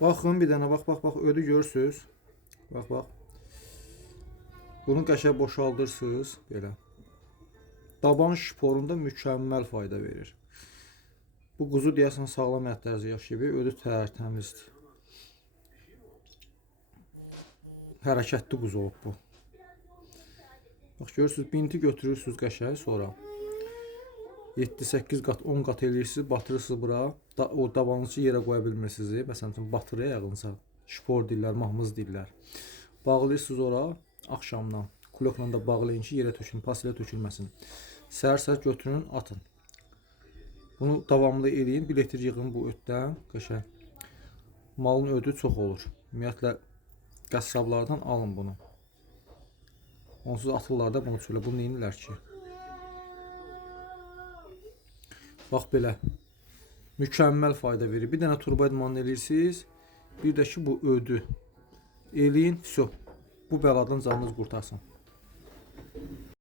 Baxın bir dənə, bax, ödü görürsüz. Bax. Bunu qəşəng boşaldırsınız belə. Daban şporunda mükəmməl fayda verir. Bu quzu deyəsən sağlam ətlərcə yaşayıb, ödü təmizdir. Hərəkətli quzu olub bu. Bax görürsüz, binti götürürsüz qəşəng, sonra 7-8 qat, 10 qat eləyirsiniz, batırırsınız bura. O dabanınızı yerə qoya bilmirsiniz. Məsələn üçün batırıya yağınsa, şpor deyirlər, mahmız deyirlər. Bağlayırsınız ora axşamdan. Kulokla da bağlayın ki, yerə tökün, pasilə tökülməsin. Səhər götürün, atın. Bunu davamlı eləyin, 1 litr yığın bu ötdən, qəşəng. Malın ödü çox olur. Ümumiyyətlə qəssablardan alın bunu. Onsuz atırlar da bunu çölə. Bunu neyinlər ki? Bax belə. Mükəmməl fayda verir. Bir dənə turba idmanı eləyirsiniz. Bir də ki bu ödü. Eləyin, vəsə. Bu bəladan canınız qurtarsın.